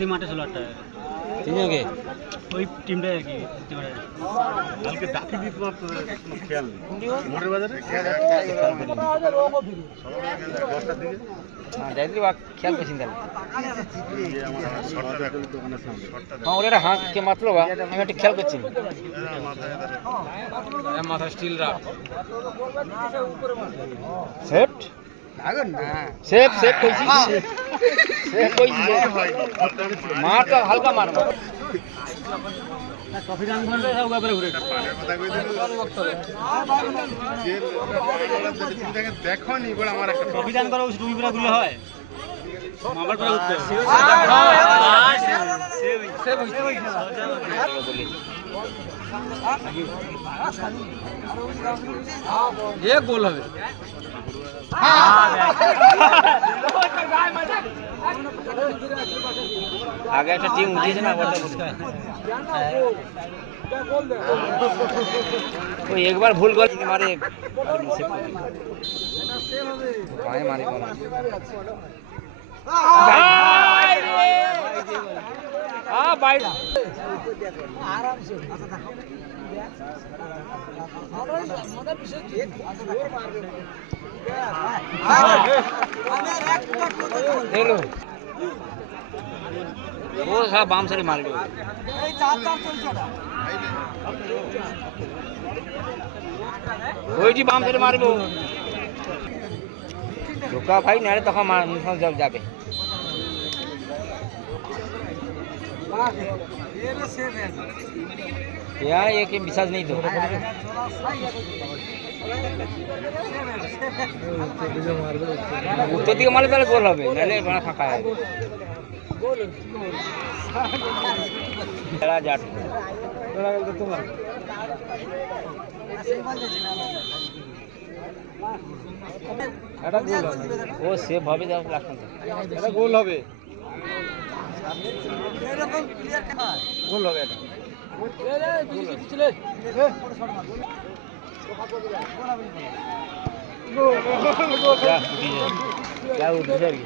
প্রতি মাঠে 16 টাকা তিনজনকে ওই টিমটাই আর কি কালকে ডাকি দিত না তো খেয়াল নেই মোটর বাজারে দশটার দিকে যাইলি বা খেয়াল পেয়েছেন তাহলে আমার ওরা হাত কে মাতলো বা আমি একটু খেয়াল করছি মাথা স্টিল রাখ সেট সেফ সেফ কইছি সেফ কইছি মারটা হালকা মার কফি দান করে সব ব্যাপারে ঘুরে দেখো নি বলে আমার একটা কফি দান করে তুমি পুরো ঘুরলে হয় আমার পুরো উঠতে ये गोल হবে आगे একটা টিম উঠেছে না বলতে ওই একবার ভুল গল মারে ভাই মারে কোন ভাই রে ভাই আরাম से মজা বিষয় কি জোর মারবে हेलो वो सब बाम से मार लो ওই জি বাম से মারবো ঢোকা ভাই নারে তখন মার জব যাবে यार ये के विश्वास नहीं तो উত্তর দিকে মারলে তাহলে গোল হবে নাহলে বড় ফাঁকা হবে খেলা যাট তোমার এটা গোল হবে ও সেভ হবে দাও লাস্ট পর্যন্ত এটা গোল হবে এরকম ক্লিয়ার গোল হবে এটা চলে क्या उठ जाएगी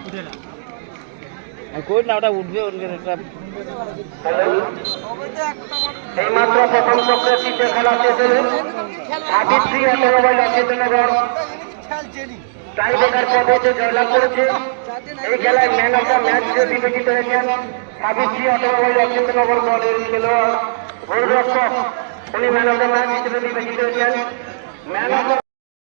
कोई ना ওটা উঠবে উঠবে একটা এইমাত্র প্রথম চক্রের খেলা শেষ হলো আদিত্রি অটোমোবাইল অচেতনগর টাইব্রেকার পদ্ধতিতে জয়লাভ করেছে। এই খেলায় ম্যান অফ দ্য ম্যাচ হিসেবে বিবেচিত হয়েছেন আদিত্রি অটোমোবাইল অচেতনগর দলের খেলোয়াড় গোলরক্ষক উনি ম্যান অফ দ্য ম্যাচ হিসেবে বিবেচিত হয়েছেন। Man of